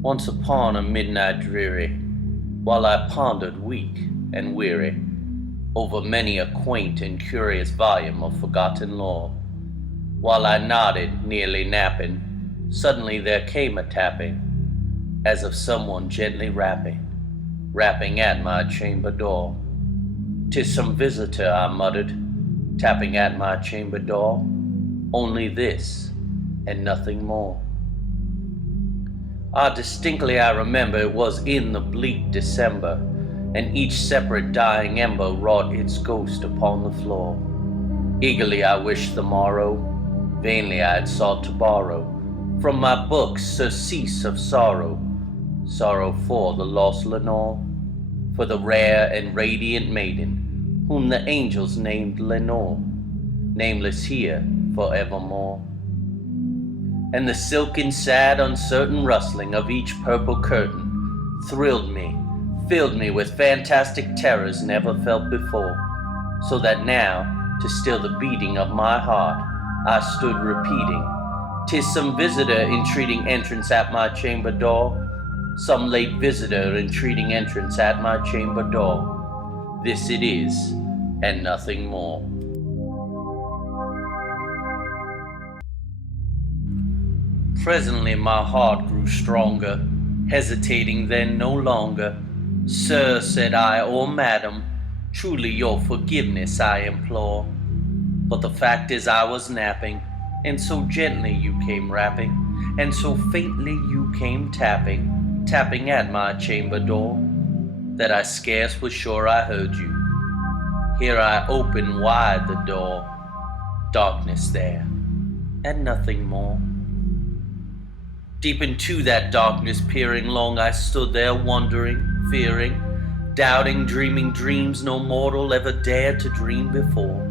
Once upon a midnight dreary, while I pondered weak and weary over many a quaint and curious volume of forgotten lore, while I nodded, nearly napping, suddenly there came a tapping, as of someone gently rapping at my chamber door. "'Tis some visitor," I muttered, tapping at my chamber door. Only this, and nothing more. Distinctly I remember it was in the bleak December, and each separate dying ember wrought its ghost upon the floor. Eagerly I wished the morrow, vainly I had sought to borrow from my books surcease of sorrow, sorrow for the lost Lenore, for the rare and radiant maiden, whom the angels named Lenore, nameless here forevermore. And the silken, sad, uncertain rustling of each purple curtain thrilled me, filled me with fantastic terrors never felt before, so that now, to still the beating of my heart, I stood repeating, "'Tis some visitor entreating entrance at my chamber door, some late visitor entreating entrance at my chamber door. This it is, and nothing more." Presently my heart grew stronger, hesitating then no longer. "Sir," said I, "or madam, truly your forgiveness I implore. But the fact is I was napping, and so gently you came rapping, and so faintly you came tapping at my chamber door, that I scarce was sure I heard you. Here I opened wide the door, darkness there, and nothing more. Deep into that darkness peering long, I stood there wondering, fearing, doubting, dreaming dreams no mortal ever dared to dream before.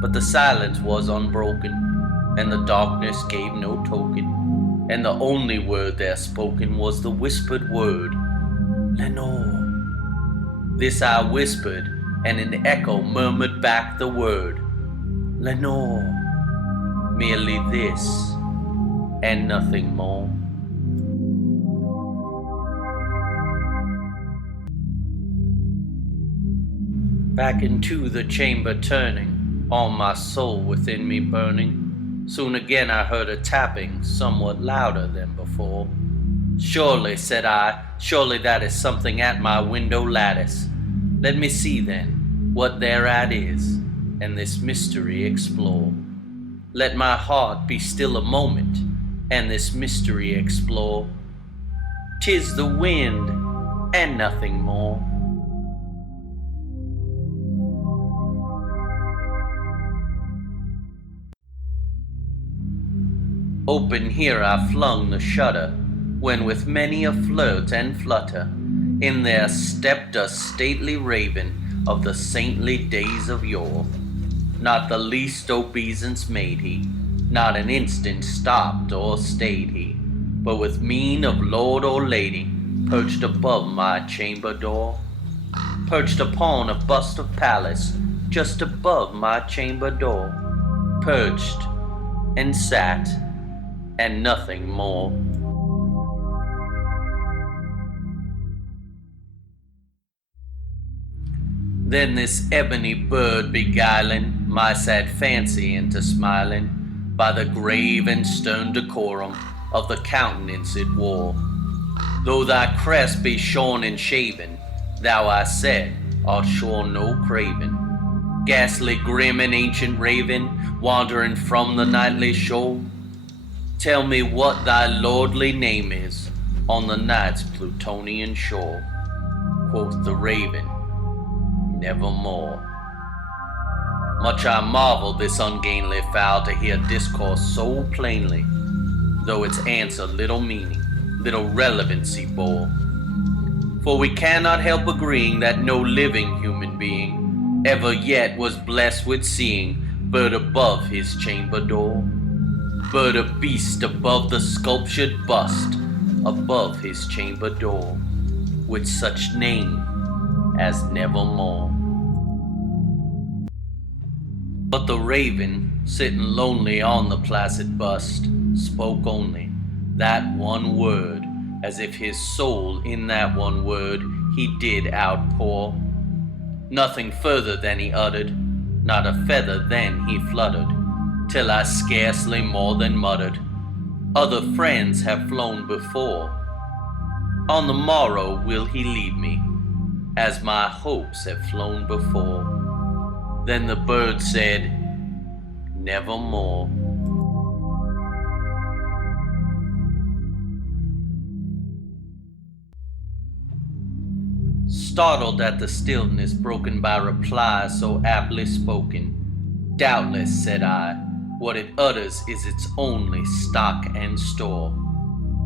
But the silence was unbroken, and the darkness gave no token, and the only word there spoken was the whispered word, "Lenore." This I whispered, and an echo murmured back the word, "Lenore." Merely this, and nothing more. Back into the chamber turning, all my soul within me burning, soon again I heard a tapping, somewhat louder than before. "Surely," said I, "surely that is something at my window lattice. Let me see then, what thereat is, and this mystery explore. Let my heart be still a moment, and this mystery explore. 'Tis the wind, and nothing more." Open here I flung the shutter, when with many a flirt and flutter, in there stepped a stately raven of the saintly days of yore. Not the least obeisance made he, not an instant stopped or stayed he, but with mien of lord or lady, perched above my chamber door, perched upon a bust of Pallas, just above my chamber door, perched and sat, and nothing more. Then this ebony bird beguiling my sad fancy into smiling, by the grave and stern decorum of the countenance it wore. "Though thy crest be shorn and shaven, thou," I said, "art sure no craven, ghastly, grim, and ancient raven, wandering from the nightly shore. Tell me what thy lordly name is on the night's Plutonian shore." Quoth the raven, "Nevermore." Much I marveled this ungainly fowl to hear discourse so plainly, though its answer little meaning, little relevancy bore. For we cannot help agreeing that no living human being ever yet was blessed with seeing bird above his chamber door, bird of beast above the sculptured bust above his chamber door, with such name as Nevermore. But the raven, sitting lonely on the placid bust, spoke only that one word, as if his soul in that one word he did outpour. Nothing further than he uttered, not a feather then he fluttered, till I scarcely more than muttered, other friends have flown before. On the morrow will he leave me, as my hopes have flown before. Then the bird said, Nevermore. Startled at the stillness broken by replies so aptly spoken, doubtless, said I, what it utters is its only stock and store,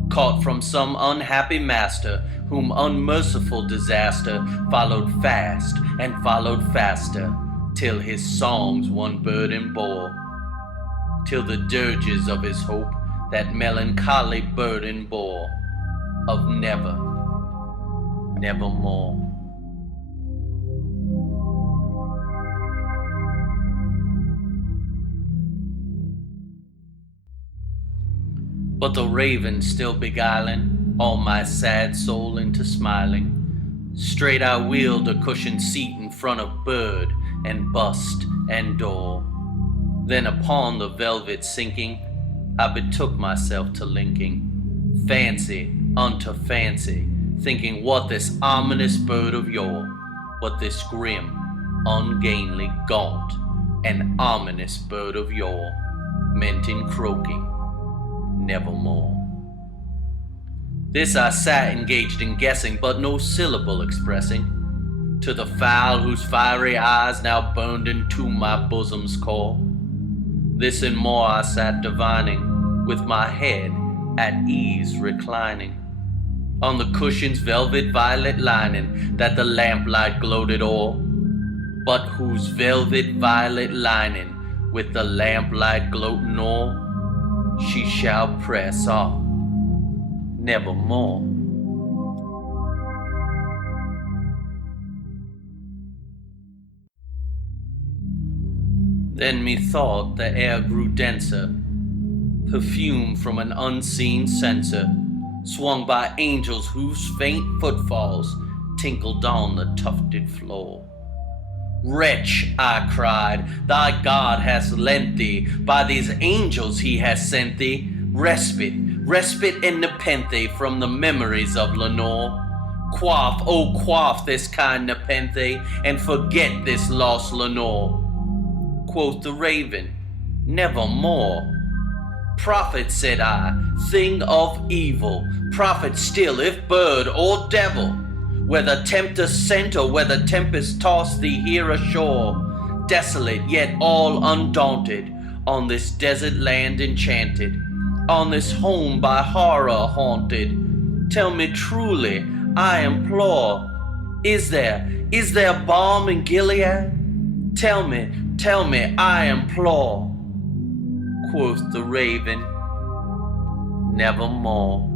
caught from some unhappy master, whom unmerciful disaster followed fast and followed faster, till his songs one burden bore, till the dirges of his hope that melancholy burden bore, of never, nevermore. But the raven still beguiling all my sad soul into smiling, straight I wheeled a cushioned seat in front of bird and bust and door. Then upon the velvet sinking, I betook myself to linking fancy unto fancy, thinking what this ominous bird of yore, what this grim, ungainly, gaunt, and ominous bird of yore meant in croaking Nevermore. This I sat engaged in guessing, but no syllable expressing, to the fowl whose fiery eyes now burned into my bosom's core. This and more I sat divining, with my head at ease reclining, on the cushion's velvet violet lining that the lamplight gloated o'er, but whose velvet violet lining with the lamplight gloating o'er, she shall press on nevermore. Then methought the air grew denser, perfume from an unseen censer, swung by angels whose faint footfalls tinkled on the tufted floor. Wretch, I cried, thy God has lent thee, by these angels he has sent thee, respite, respite and nepenthe from the memories of Lenore. Quaff, oh quaff this kind nepenthe, and forget this lost Lenore. Quoth the raven, nevermore. Prophet, said I, thing of evil, prophet still, if bird or devil, whether tempter sent or whether tempest tossed thee here ashore, desolate yet all undaunted, on this desert land enchanted, on this home by horror haunted, tell me truly, I implore, is there balm in Gilead? Tell me, I implore. Quoth the raven, nevermore.